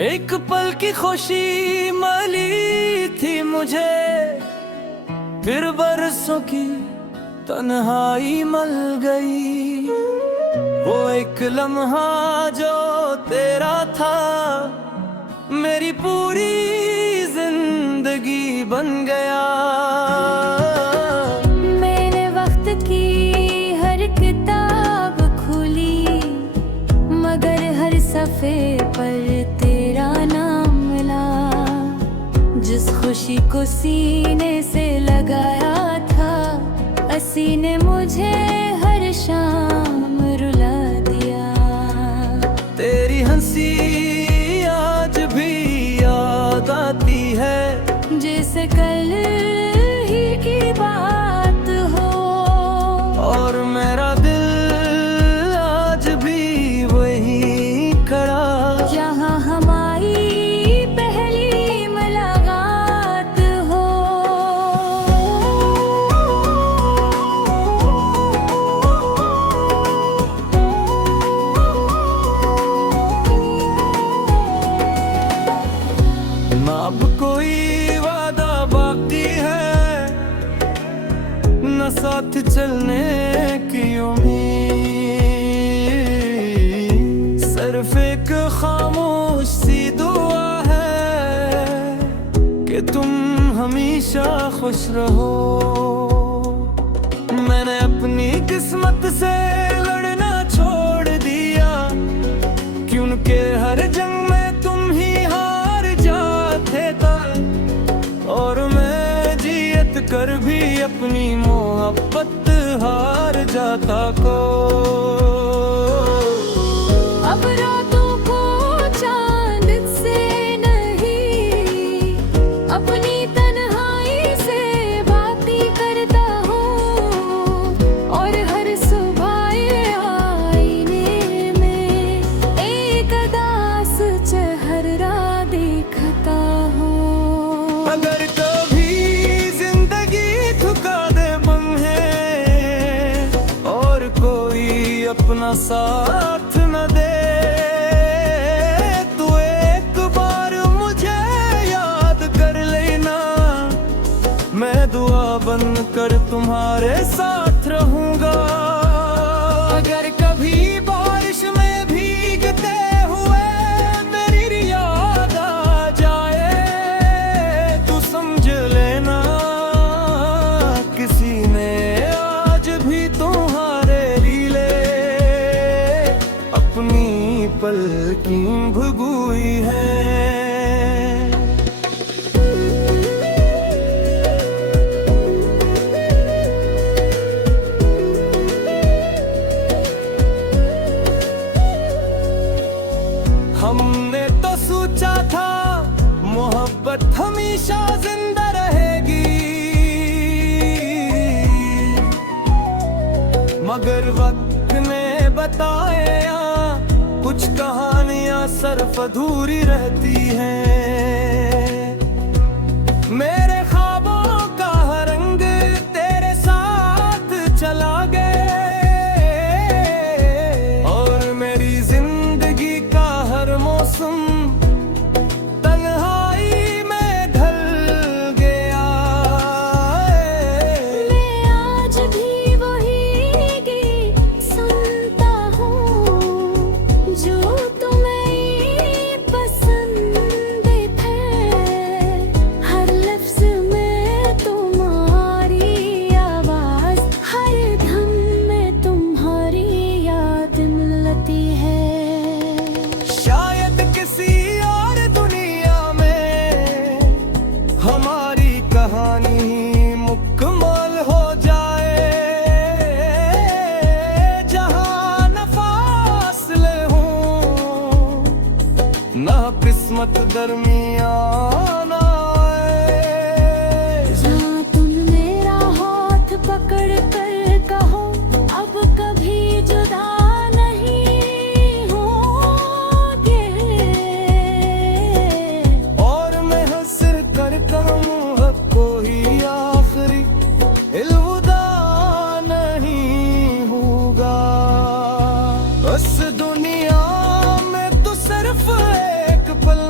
एक पल की खुशी मिली थी मुझे, फिर बरसों की तन्हाई मल गई। वो एक लम्हा जो तेरा था मेरी पूरी जिंदगी बन गया। मैंने वक्त की हर किताब खोली, मगर हर सफ़े पर तेरा नाम मिला। जिस खुशी को सीने से लगाया था, हंसी ने मुझे हर शाम रुला दिया। तेरी हंसी आज भी याद आती है, जैसे कल ही की बात हो। और मेरा दिल आज भी वही खड़ा, जहाँ हमारी पहली मुलाकात हो। ना अब कोई वादा बाकी है, न साथ चलने की उम्मीद। सिर्फ एक खामोश सी दुआ है कि तुम हमेशा खुश रहो। मैंने अपनी किस्मत से लड़ना छोड़ दिया, क्योंकि हर जंग में तुम ही हार जाते थे। और मैं जीत कर भी अपनी मोहब्बत हार जाता को। अब रातों को चांद से नहीं, अपनी तन्हाई से बातें करता हूँ। और हर सुबह आईने में एक उदास चेहरा देखता हूँ। अगर कभी जिंदगी ठुका दे बंधे और कोई अपना साथ न दे, तो एक बार मुझे याद कर लेना। मैं दुआ बन कर तुम्हारे साथ रहूंगा। अगर कभी बारिश में भीगते हुए मेरी याद आ जाए, तो समझ लेना किसी ने आज भी तुम्हारे लिए अपनी पलकी भुगोई है। हमने तो सोचा था मोहब्बत हमेशा जिंदा रहेगी, मगर वक्त ने बताया कुछ कहानियां सिर्फ अधूरी रहती हैं। मेरे ख्वाबों का रंग तेरे साथ चला गए, और मेरी जिंदगी का हर मौसम तन्हाई में ढल गया। मैं आज भी वही गीत सुनता हूँ, जो तुम्हें पसंद थे। हर लफ्ज में तुम्हारी आवाज, हर धम में तुम्हारी याद मिलती है। शायद किसी और दुनिया में हमारी कहानी मुकम्मल हो जाए, जहां न फासले हों ना किस्मत दरमियान आए। जहाँ तुम मेरा हाथ पकड़ कर कहो, अब कभी जुदा नहीं होंगे। और मैं हंसर कर कहूँ कोई आखिरी अलविदा नहीं होगा। उस दुनिया में तो सिर्फ एक पल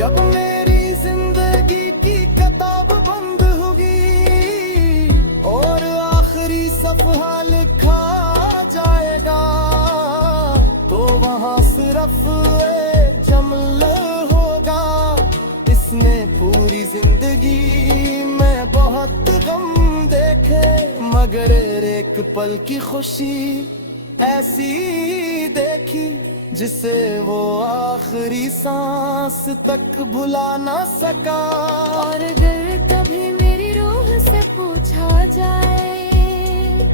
जब मेरी जिंदगी की किताब बंद होगी और आखिरी सफ़हा लिखा जाएगा, तो वहाँ सिर्फ एक जमल होगा। इसने पूरी जिंदगी में बहुत गम देखे, मगर एक पल की खुशी ऐसी देखी जिसे वो आखिरी सांस तक भुला ना सका। और अगर कभी मेरी रूह से पूछा जाए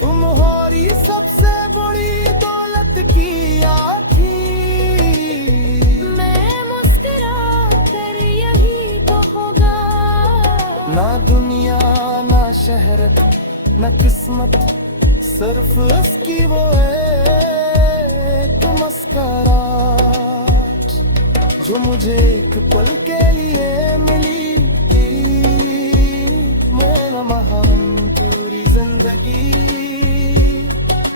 तुम्हारी सबसे बड़ी दौलत क्या थी, मैं मुस्कुरा कर यही कहूँगा, ना दुनिया ना शहरत ना किस्मत, सिर्फ उसकी वो एक मुस्कुराहट जो मुझे एक पल के लिए मिली। मेरा महान पूरी जिंदगी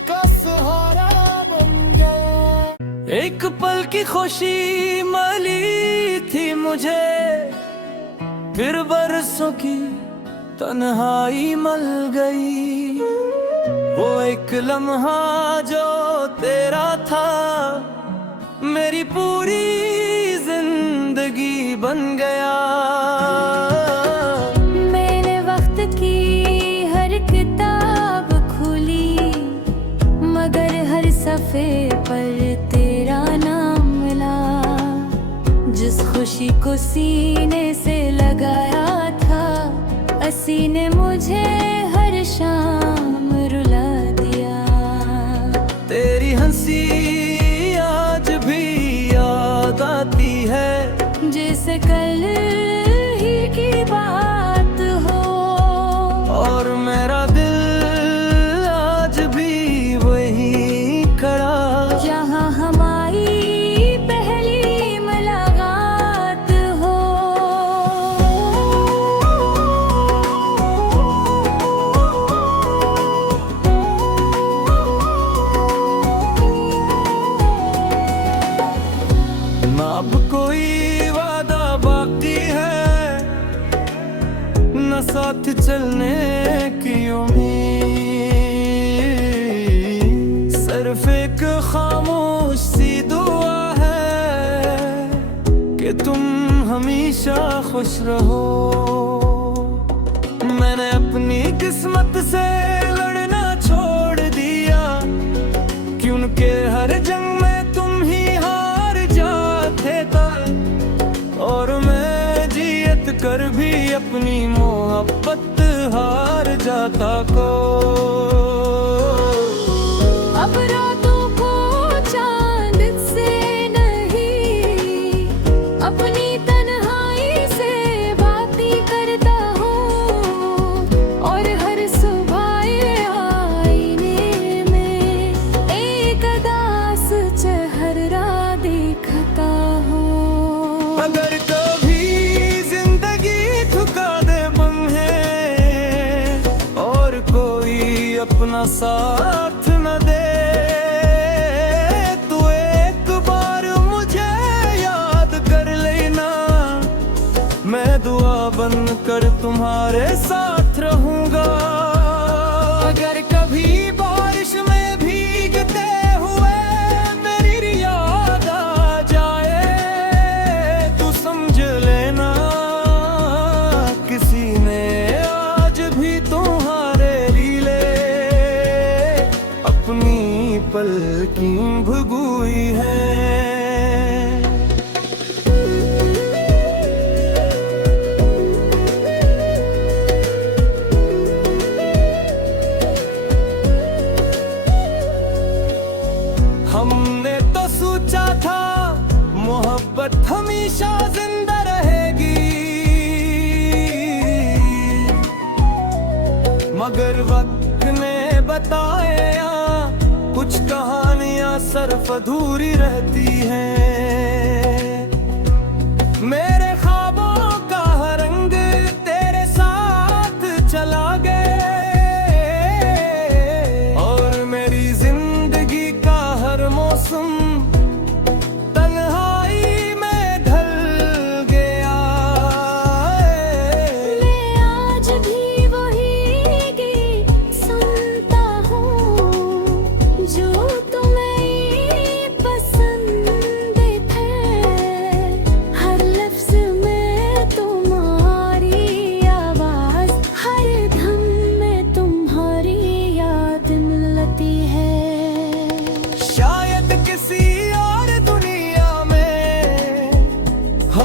का सहारा बन गया। एक पल की खुशी मिली थी मुझे, फिर बरसों की तन्हाई मल गई। वो एक लम्हा जो तेरा था मेरी पूरी जिंदगी बन गया। मैंने वक्त की हर किताब खोली, मगर हर सफ़े पर तेरा नाम मिला। जिस खुशी को सीने से लगाया था, असी ने मुझे हर शाम रुला दिया। तेरी हंसी आज भी याद आती है, जैसे कल ही की बात हो। और मेरा दिल आज भी वही खड़ा, जहाँ हमारी पहली मुलाकात हो। ना अब कोई वादा बाकी है, न साथ चलने की उम्मीद। सिर्फ एक खामोश सी दुआ है कि तुम हमेशा खुश रहो। मैंने अपनी किस्मत से लड़ना छोड़ दिया, क्योंकि हर जंग में तुम ही हार जाते थे। और मैं जियत कर भी अपनी मोहब्बत हार जाता को। अब रातों को चांद से नहीं, अपनी तन्हाई से बातें करता हूँ। और हर सुबह आईने में एक उदास चेहरा देखता हूँ। अगर कभी जिंदगी झुका दे बंधे और कोई अपना साथ न दे, तो एक बार मुझे याद कर लेना। मैं दुआ बन कर तुम्हारे साथ रहूंगा। अगर कभी बारिश में भीगते हुए मेरी याद आ जाए, तो समझ लेना किसी ने आज भी तुम्हारे लिए अपनी पलकी भुगुई है। हमने तो सोचा था मोहब्बत हमेशा जिंदा रहेगी, मगर वक्त ने बताया कुछ कहानियां सिर्फ अधूरी रहती हैं। मेरे ख्वाबों का रंग तेरे साथ चला गए, और मेरी जिंदगी का हर मौसम तन्हाई में ढल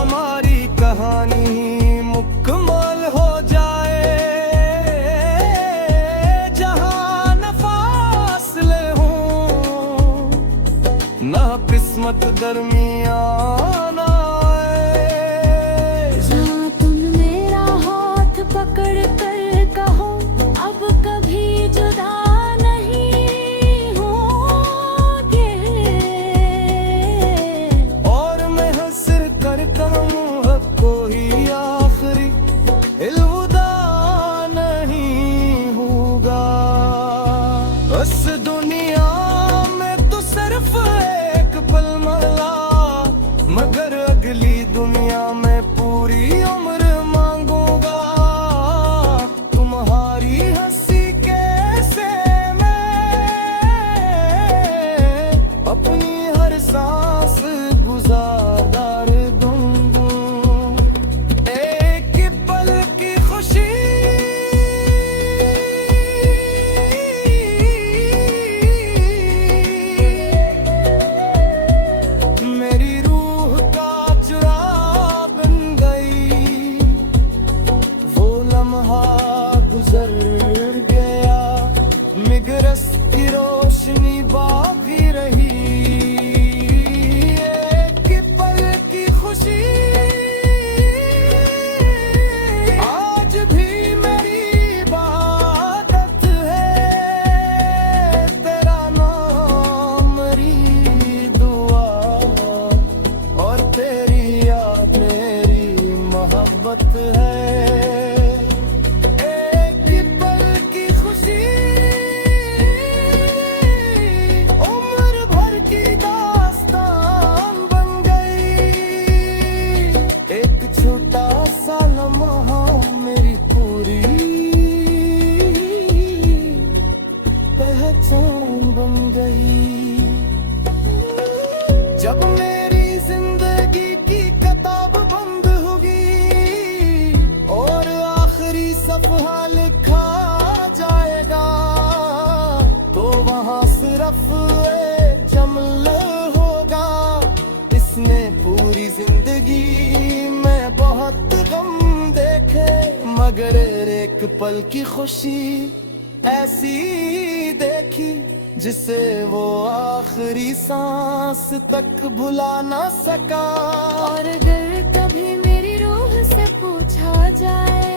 हमारी कहानी मुकम्मल हो जाए, जहां न फासले हों ना किस्मत दरमियान आए। जहाँ तुम मेरा हाथ पकड़ कर कहो अब कभी जुदा नहीं होंगे, और मैं हंसर कर कहूँ अब कोई आखिरी अलविदा नहीं होगा। बस दुनिया में तो सिर्फ एक पल मिला, मगर अगली दुनिया में पूरी उम्र मांगूंगा। तुम्हारी हंसी कैसे मैं अपनी हर सांस गुजार दूंगा। एक पल की खुशी मेरी रूह का चुराग बन गई। वो लम्हा गुजर गया, मिगरस की रोशनी बाकी रही। एक पल की खुशी आज भी मेरी इबादत है। तेरा नाम मेरी दुआ और तेरी याद मेरी मोहब्बत है। एक पल की खुशी उम्र भर की दास्तान बन गई। एक छोटा सा लम्हा मेरी पूरी पहचान बन गई। जब मेरी जिंदगी की किताब बंद होगी और आखिरी सफ़हा लिखा जाएगा, तो वहाँ सिर्फ एक जमल होगा। इसने पूरी जिंदगी में बहुत गम देखे, मगर एक पल की खुशी ऐसी देखी जिसे वो आखिरी सांस तक भुला ना सका। और अगर कभी मेरी रूह से पूछा जाए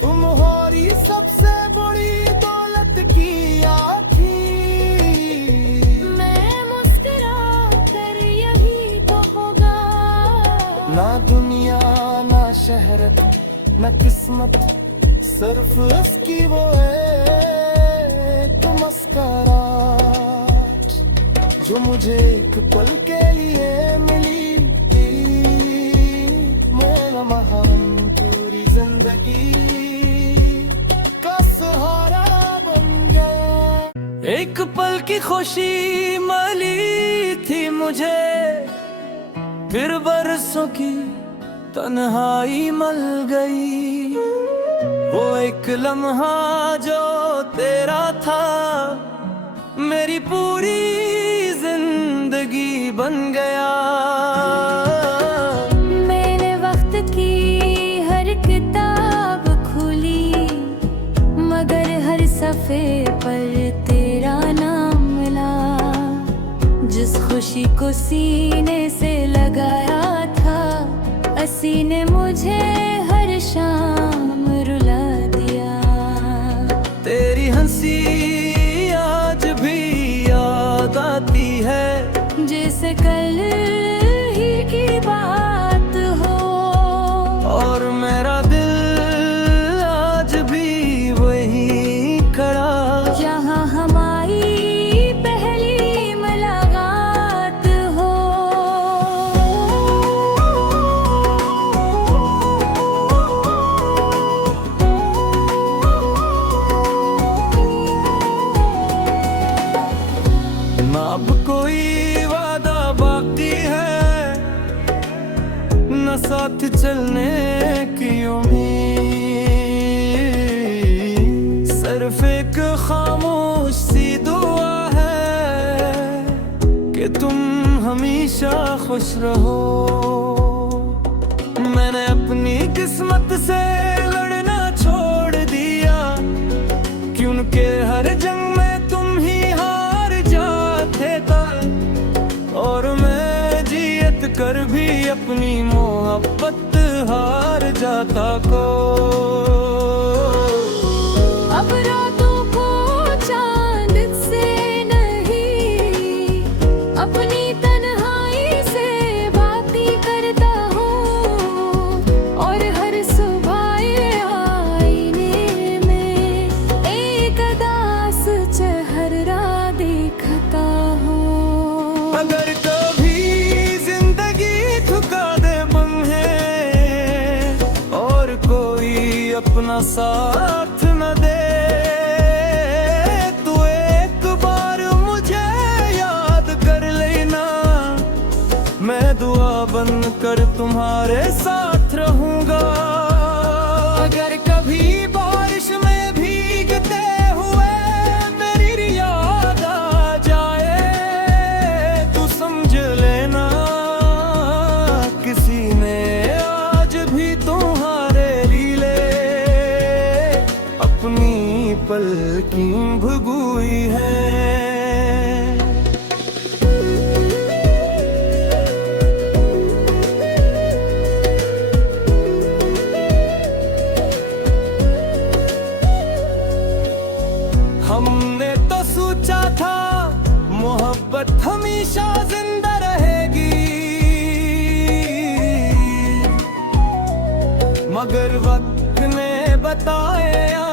तुम्हारी सबसे बड़ी दौलत क्या थी, मैं मुस्कुरा कर यही तो होगा। ना दुनिया ना शहरत ना किस्मत, सिर्फ उसकी वो एक मुस्कुराहट जो मुझे एक पल के लिए मिली। मेरा महान पूरी जिंदगी का सहारा बन गया। एक पल की खुशी मिली थी मुझे, फिर बरसों की तन्हाई मल गई। वो एक लम्हा जो तेरा था मेरी पूरी जिंदगी बन गया। मैंने वक्त की हर किताब खोली, मगर हर सफ़े पर तेरा नाम मिला। जिस खुशी को सीने से लगाया था, हंसी ने मुझे हर शाम रुला दिया। तेरी हंसी आज भी याद आती है, जैसे कल ही की बात हो। और मेरा दिल आज भी वही खड़ा, जहाँ हमारी पहली मुलाकात हो। ना अब कोई वादा बाकी है, न साथ चलने की उम्मीद। सिर्फ एक खामोश सी दुआ है कि तुम हमेशा खुश रहो। कभी अपनी मोहब्बत हार जाता को। अब रातों को चांद से नहीं, अपनी तन्हाई से बातें करता हूँ। और हर सुबह आईने में एक उदास चेहरा देखता हूँ। अगर कभी जिंदगी थका दे बंधे और कोई अपना साथ न दे, तो एक बार मुझे याद कर लेना, मैं दुआ बन कर तुम्हारे साथ रहूंगा। अगर कभी बारिश में भीगते हुए मेरी याद आ जाए, तू समझ लेना किसी ने आज भी तुम्हारे लीले अपनी पलकी भुगुई है। हमने तो सोचा था मोहब्बत हमेशा जिंदा रहेगी, मगर वक्त ने बताया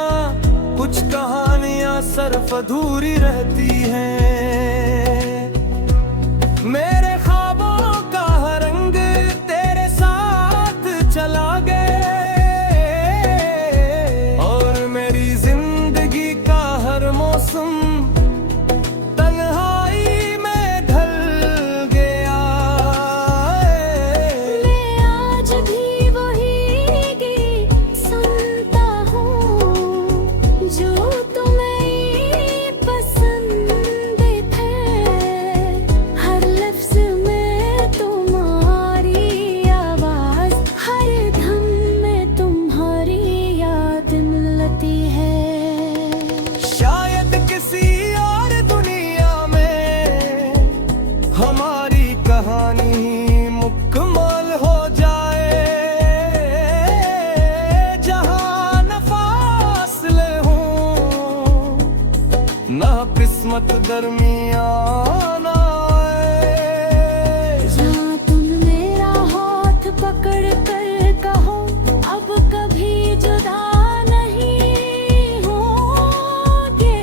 कुछ कहानियां सिर्फ अधूरी रहती हैं। मेरे ख्वाबों का रंग तेरे साथ चला गए और मेरी जिंदगी का हर मौसम तन्हाई में ढल गया। मैं आज भी वही गीत सुनता हूँ जो तुम्हें पसंद थे। हर लफ्ज में तुम्हारी आवाज, हर धम में तुम्हारी याद मिलती है। शायद किसी और दुनिया में हमारी कहानी मुकम्मल हो जाए, जहां न फासले हों ना किस्मत दरमियान आए। जहाँ तुम मेरा हाथ पकड़ कर कहो अब कभी जुदा नहीं होंगे,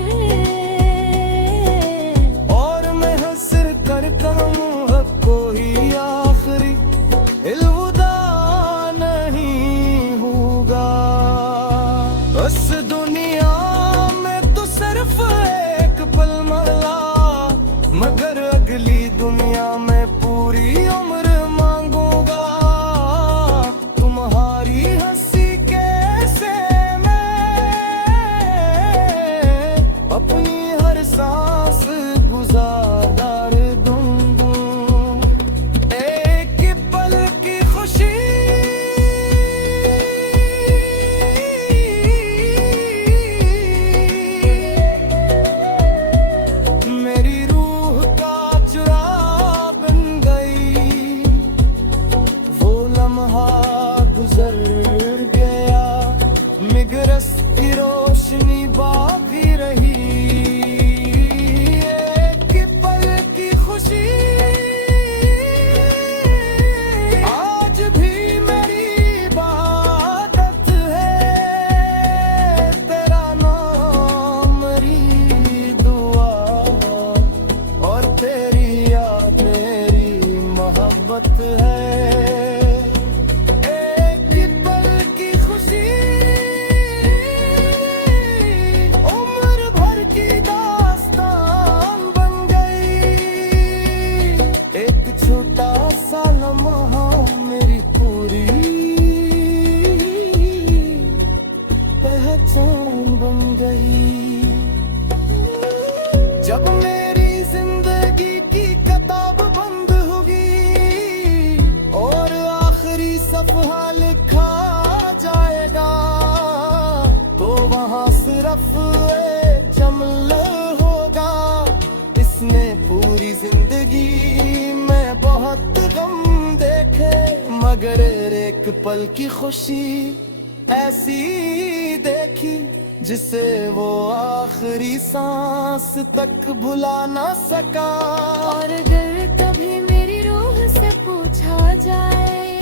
और मैं हंसर कर कहूँ कोई आखिरी अलविदा नहीं होगा। उस दुनिया में तो सिर्फ एक पल मिला, मगर अगली दुनिया में पूरी उम्र मांगूंगा। तुम्हारी हंसी कैसे मैं अपनी हर सांस गुजार दूंगा। एक पल की खुशी मेरी रूह का चुराग बन गई। वो लम्हा गुजर गया, मिगरस की रोशनी बाकी रही। एक पल की खुशी आज भी मेरी इबादत है। तेरा नाम मेरी दुआ और तेरी याद मेरी मोहब्बत है। एक पल की खुशी उम्र भर की दास्तान बन गई। एक छोटा सा लम्हा मेरी पूरी पहचान बन गई। जब मेरी जिंदगी की किताब बंद होगी और आखिरी सफ़हा लिखा जाएगा, तो वहाँ सिर्फ एक जमल होगा। इसने पूरी जिंदगी में बहुत गम देखा। मगर एक पल की खुशी ऐसी देखी जिसे वो आखिरी सांस तक भुला ना सका। और अगर कभी मेरी रूह से पूछा जाए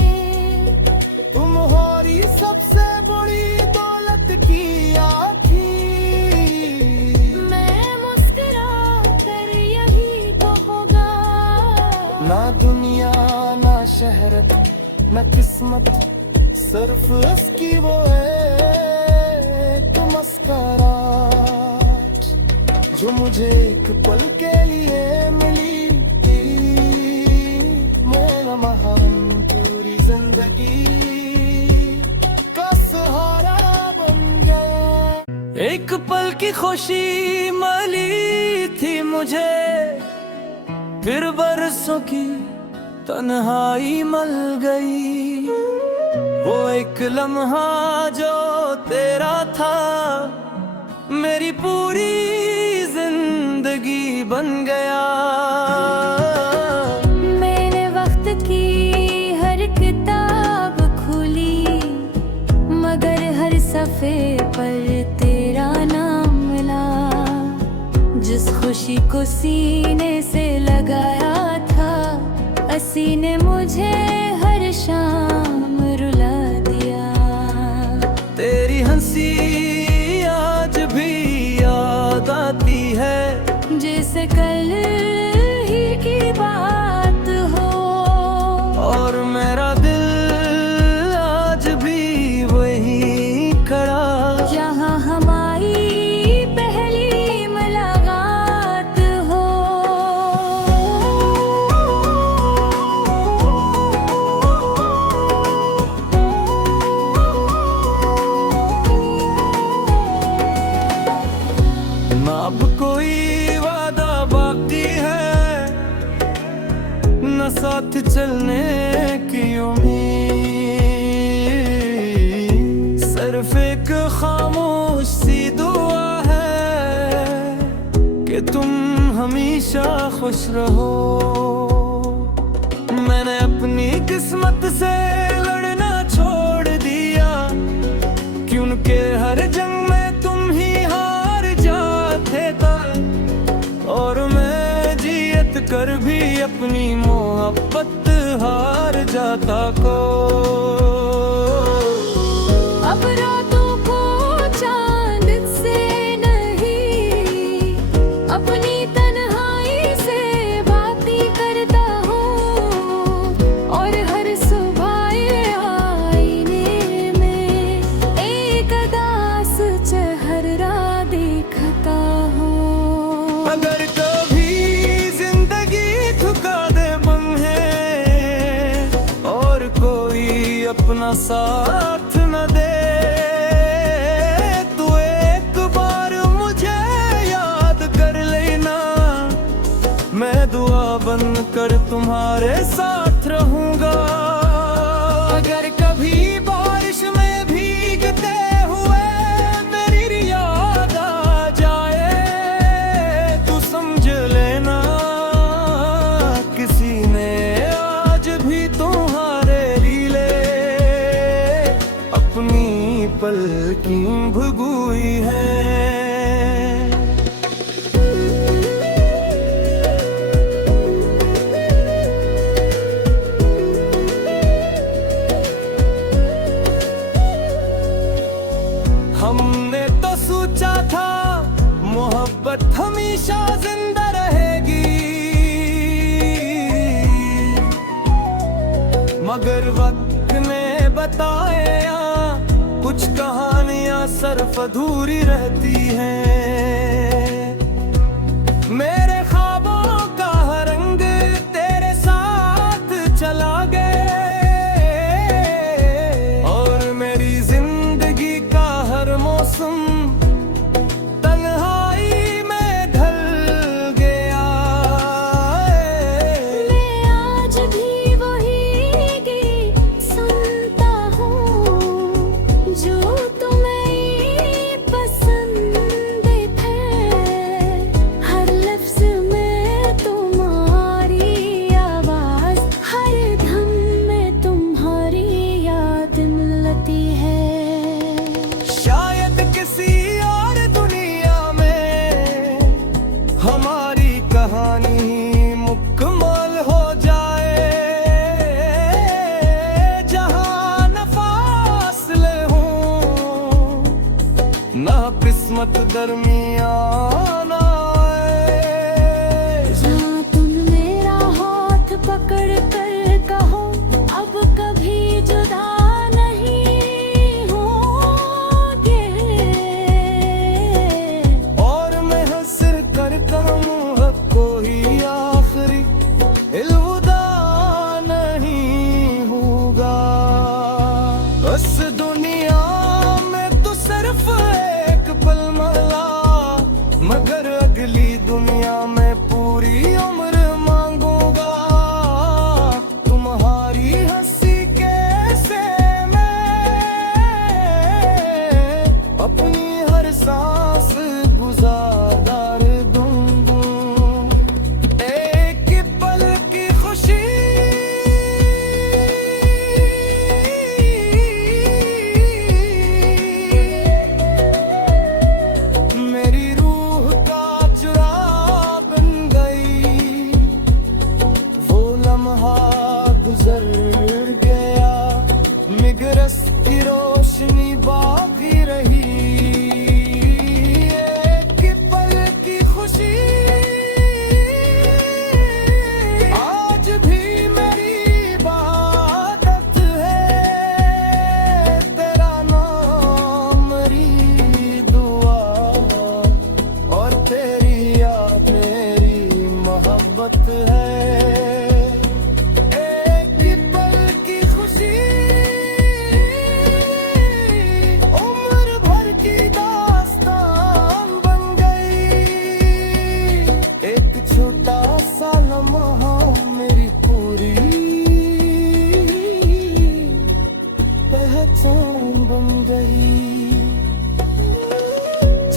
तुम्हारी सबसे बड़ी दौलत क्या थी, मैं मुस्कुरा कर यही कहूँगा, ना दुनिया ना शहरत ना किस्मत, सिर्फ उसकी वो एक मुस्कुराहट जो मुझे एक पल के लिए मिली थी। मेरा महान पूरी जिंदगी का सहारा बन गया। एक पल की खुशी मिली थी मुझे, फिर बरसों की तन्हाई मल गई। वो एक लम्हा जो तेरा था मेरी पूरी जिंदगी बन गया। मैंने वक्त की हर किताब खोली, मगर हर सफ़े पर तेरा नाम मिला। जिस खुशी को सीने से लगाया था, हंसी ने मुझे हर शाम रुला दिया। तेरी हंसी आज भी याद आती है, जैसे कल ही की बात हो। और मेरा दिल आज भी वही खड़ा, जहाँ हमारी पहली मुलाकात हो। ना अब कोई वादा बाकी है, न साथ चलने की उम्मीद। सिर्फ एक खामोश सी दुआ है कि तुम हमेशा खुश रहो। मैंने अपनी किस्मत से लड़ना छोड़ दिया, क्योंकि हर जंग में तुम ही हार जाते थे। और मैं जियत कर भी अपनी मोहब्बत हार जाता को। अब रातों को चांद से नहीं, अपनी तन्हाई से बातें करता हूँ। और हर सुबह आईने में एक उदास चेहरा देखता हूँ। अगर कभी जिंदगी थका दे बंधे और कोई अपना साथ न दे, तो एक बार मुझे याद कर लेना। मैं दुआ बन कर तुम्हारे साथ रहूंगा। अगर कभी बारिश में भीगते हुए मेरी याद आ जाए, तो समझ लेना किसी ने आज भी तुम्हारे लिए अपनी पलकी भुगुई है। हमने तो सोचा था मोहब्बत हमेशा जिंदा रहेगी, मगर वक्त ने बताया कुछ कहानियां सिर्फ अधूरी रहती हैं। मेरे ख्वाबों का रंग तेरे साथ चला गया, और मेरी जिंदगी का हर मौसम तन्हाई में ढल गया। मैं आज भी वही गीत सुनता हूँ जो तुम्हें पसंद थे। हर लफ्ज़ किस्मत दरमियान आए। जहाँ तुम मेरा हाथ पकड़ कर कहो अब कभी जुदा नहीं होंगे, और मैं हंसर कर कहूँ अब कोई आखिरी अलविदा नहीं होगा। बस दुनिया में तो सिर्फ एक पल मिला, मगर अगली दुनिया में पूरी उम्र मांगूंगा। तुम्हारी हंसी कैसे मैं अपनी हर सांस गुजारदार दूंगा। एक पल की खुशी मेरी रूह का चुराग बन गई। वो लम्हा गुजर गया, मिगरस की रोशनी बाकी रही। एक पल की खुशी आज भी मेरी इबादत है। तेरा नाम मेरी दुआ और तेरी याद मेरी मोहब्बत है। एक पल की खुशी उम्र भर की दास्तान बन गई। एक छोटा सा लम्हा मेरी पूरी पहचान बन गई।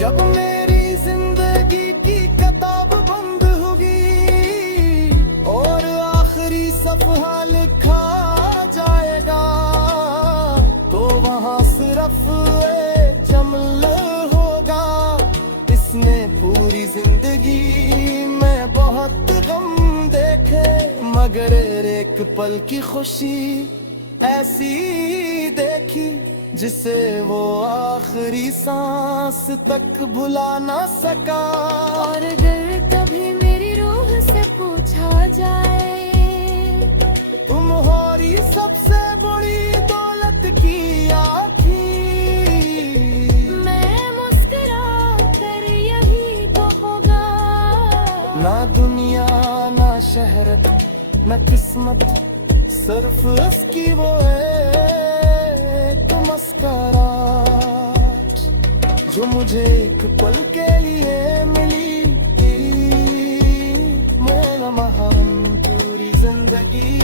जब मेरी जिंदगी की किताब बंद होगी और आखिरी सफ़हा लिखा जाएगा, तो वहाँ सिर्फ एक जमल होगा। इसने पूरी जिंदगी में बहुत गम देखे, मगर एक पल की खुशी ऐसी देखी जिसे वो आखिरी सांस तक भुला ना सका। और अगर कभी मेरी रूह से पूछा जाए तुम्हारी सबसे बड़ी दौलत क्या थी, मैं मुस्कुरा कर यही कहूँगा। ना दुनिया ना शहरत ना किस्मत, सिर्फ उसकी वो एक मुस्कुराहट जो मुझे एक पल के लिए मिली। मेरा महान पूरी जिंदगी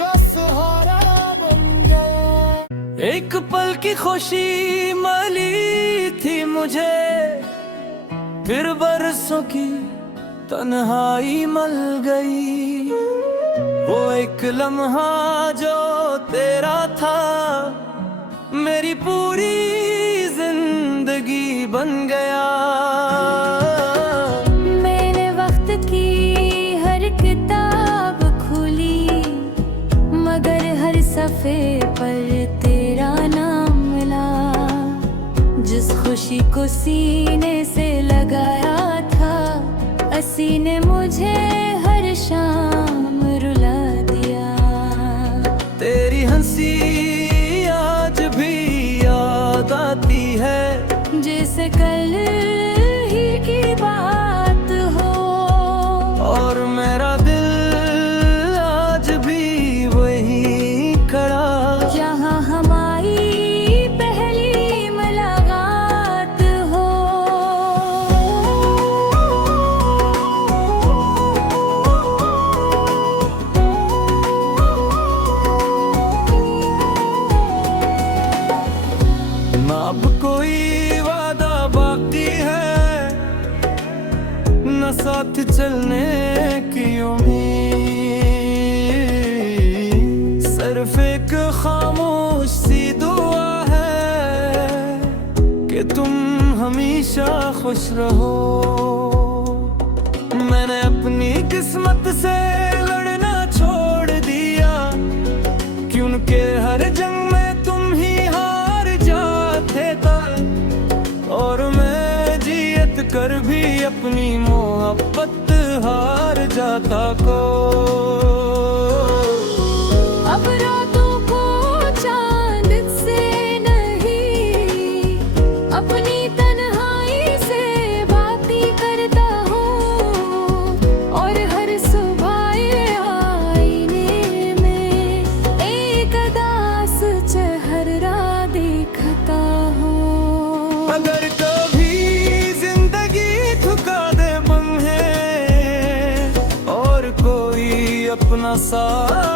का सहारा बन गया। एक पल की खुशी मिली थी मुझे, फिर बरसों की तन्हाई मल गई। वो एक लम्हा जो तेरा था मेरी पूरी जिंदगी बन गया। मैंने वक्त की हर किताब खोली, मगर हर सफ़े पर तेरा नाम मिला। जिस खुशी को सीने से लगाया था, असी ने मुझे हर शाम रुला दिया। तेरी हंसी आज भी याद आती है, जैसे कल ही की बात हो। और मेरा दिल आज भी वही खड़ा, जहाँ हमारी पहली मुलाकात हो। ना अब कोई वादा बाकी है, न साथ चलने की उम्मीद। सिर्फ एक खामोश सी दुआ है कि तुम हमेशा खुश रहो। मैंने अपनी किस्मत से लड़ना छोड़ दिया, क्योंकि हर जंग में तुम ही हार जाते थे। जाता को। अब रातों को चांद से नहीं, अपनी तन्हाई से बातें करता हूँ। और हर सुबह आईने में एक उदास चेहरा देखता हूँ। अगर कभी जिंदगी थका दे बंधे और कोई अपना साथ